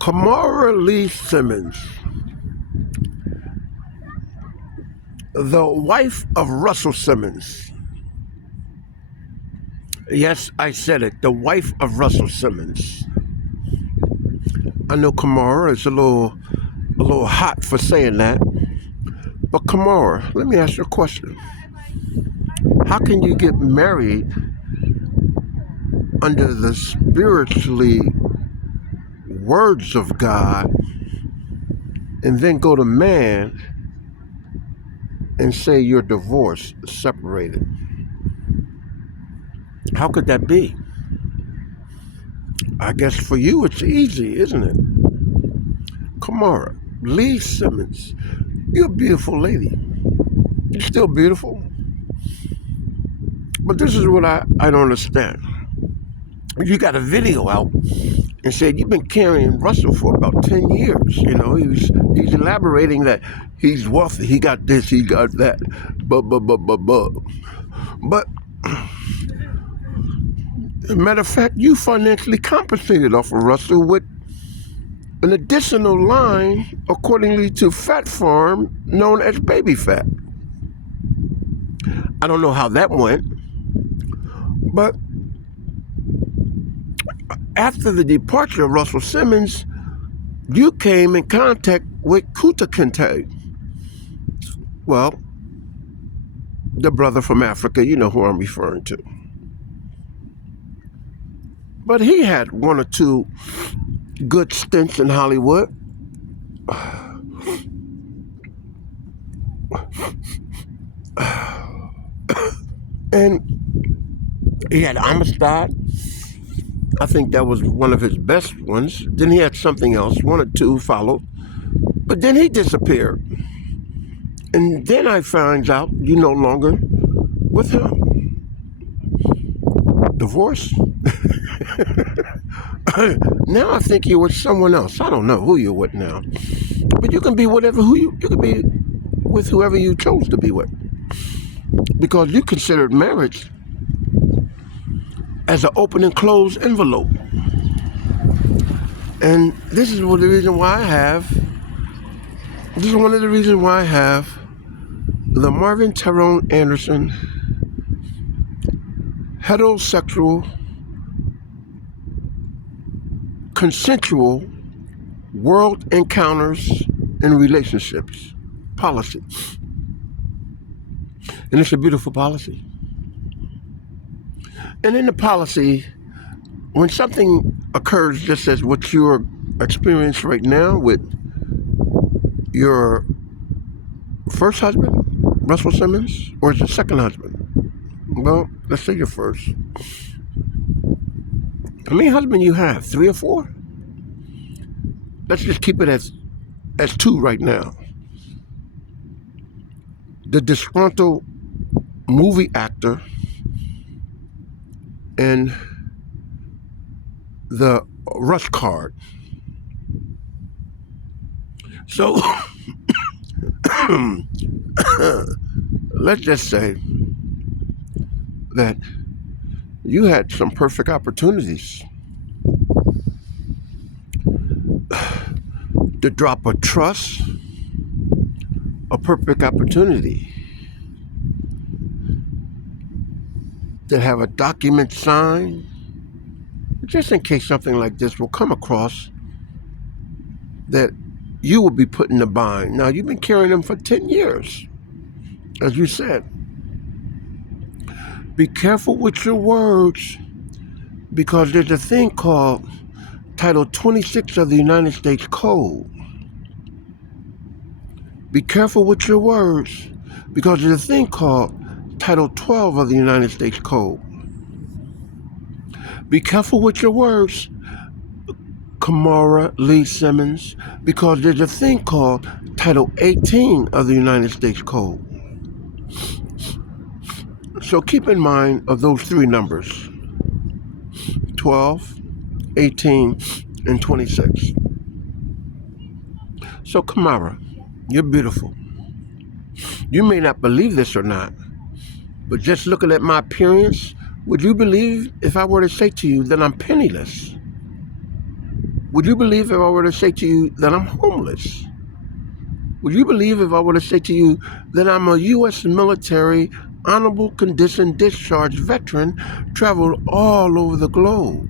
Kamara Lee Simmons, the wife of Russell Simmons. Yes, I said it, the wife of Russell Simmons. I know Kamara is a little hot for saying that, but Kamara, let me ask you a question. How can you get married under the spiritually words of God and then go to man and say you're divorced, separated? How could that be? I guess for you it's easy, isn't it? Kamara Lee Simmons, you're a beautiful lady. You're still beautiful. But this is what I don't understand. You got a video out and said you've been carrying Russell for about 10 years. You know, he's elaborating that he's wealthy, he got this, he got that, But as a matter of fact, you financially compensated off of Russell with an additional line accordingly to Fat Farm known as Baby Fat. I don't know how that went, but after the departure of Russell Simmons, you came in contact with Kunta Kinte. Well, the brother from Africa, you know who I'm referring to. But he had one or two good stints in Hollywood. And he had Amistad. I think that was one of his best ones. Then he had something else, one or two followed. But then he disappeared. And then I find out you no longer with him. Divorce? Now I think you're with someone else. I don't know who you're with now. But you can be you can be with whoever you chose to be with. Because you considered marriage as an open and closed envelope. And this is one of the reasons why I have the Marvin Tyrone Anderson heterosexual consensual world encounters and relationships policy. And it's a beautiful policy. And in the policy, when something occurs just as what you're experiencing right now with your first husband, Russell Simmons, or is it second husband? Well, let's say your first. How many husbands you have? 3 or 4? Let's just keep it as 2 right now. The disgruntled movie actor and the rush card. So let's just say that you had some perfect opportunities to drop a trust, a perfect opportunity to have a document signed, just in case something like this will come across that you will be put in a bind. Now, you've been carrying them for 10 years, as you said. Be careful with your words, because there's a thing called Title 26 of the United States Code. Be careful with your words, because there's a thing called Title 12 of the United States Code. Be careful with your words, Kamara Lee Simmons, because there's a thing called Title 18 of the United States Code. So keep in mind of those 3 numbers, 12, 18, and 26. So Kamara, you're beautiful. You may not believe this or not, but just looking at my appearance, would you believe if I were to say to you that I'm penniless? Would you believe if I were to say to you that I'm homeless? Would you believe if I were to say to you that I'm a U.S. military honorable condition discharge veteran, traveled all over the globe?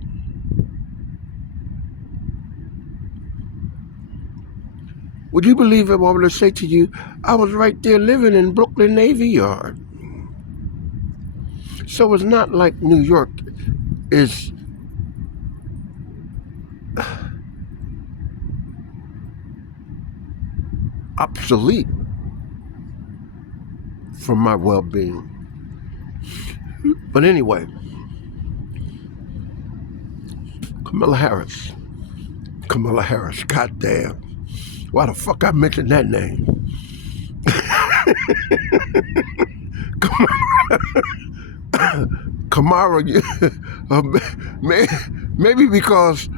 Would you believe if I were to say to you I was right there living in Brooklyn Navy Yard? So it's not like New York is obsolete for my well-being. But anyway, Kamala Harris. Goddamn. Why the fuck I mentioned that name? Kamala, maybe because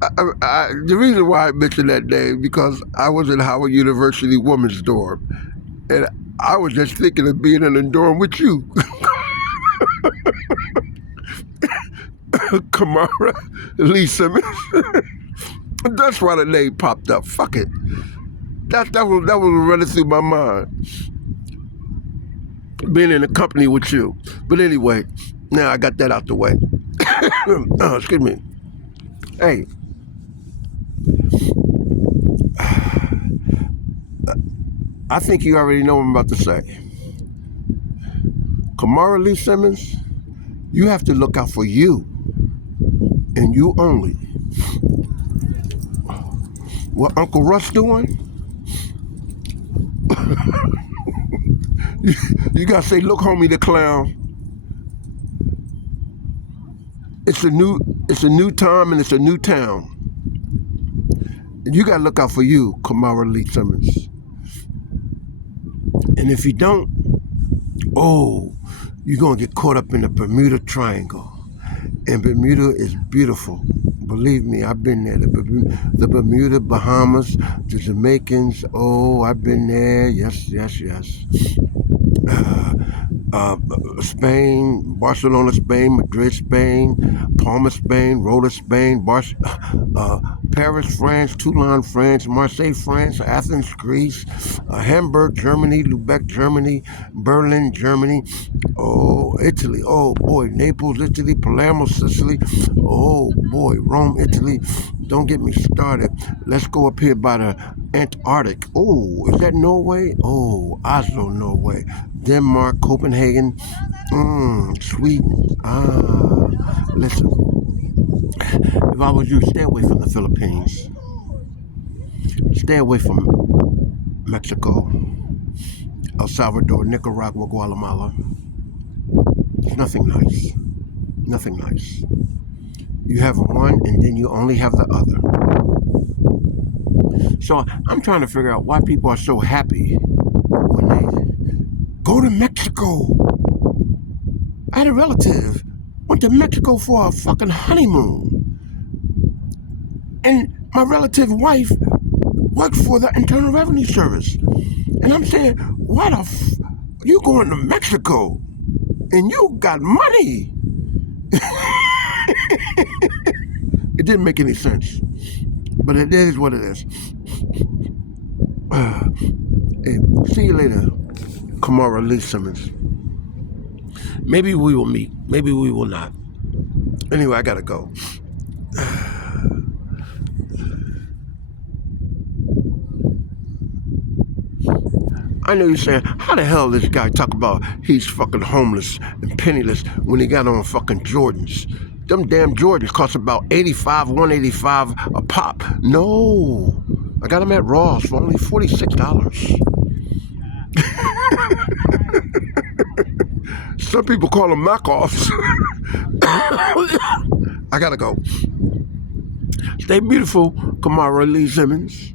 the reason why I mentioned that name because I was in Howard University women's dorm, and I was just thinking of being in a dorm with you. Kamala Lee Simmons. That's why the name popped up. Fuck it. That was running through my mind. Being in a company with you. But anyway, now I got that out the way. Excuse me. Hey. I think you already know what I'm about to say. Kamala Lee Simmons, you have to look out for you and you only. What Uncle Russ doing? You gotta say, look, homie, the clown. It's a new time and it's a new town. And you gotta look out for you, Kamala Lee Simmons. And if you don't, you're gonna get caught up in the Bermuda Triangle. And Bermuda is beautiful. Believe me, I've been there. The Bermuda, Bahamas, the Jamaicans. Oh, I've been there. Yes. Spain, Barcelona, Spain, Madrid, Spain, Palma, Spain, Rota, Spain, Paris, France, Toulon, France, Marseille, France, Athens, Greece, Hamburg, Germany, Lubeck, Germany, Berlin, Germany, Italy, Naples, Italy, Palermo, Sicily, Rome, Italy. Don't get me started. Let's go up here by the Antarctic. Is that Norway? Oslo, Norway. Denmark, Copenhagen, Sweden. Listen, if I was you, stay away from the Philippines. Stay away from Mexico, El Salvador, Nicaragua, Guatemala. It's nothing nice. Nothing nice. You have one and then you only have the other. So I'm trying to figure out why people are so happy when they go to Mexico. I had a relative went to Mexico for a fucking honeymoon. And my relative wife worked for the Internal Revenue Service. And I'm saying, why the you going to Mexico and you got money? It didn't make any sense. But it is what it is. Hey, see you later, Kamala Lee Simmons. Maybe we will meet. Maybe we will not. Anyway, I gotta go. I know you're saying, how the hell this guy talk about he's fucking homeless and penniless when he got on fucking Jordans? Them damn Jordans cost about $185 a pop. No, I got them at Ross for only $46. Some people call them knockoffs. I gotta go. Stay beautiful, Kamala Lee Simmons.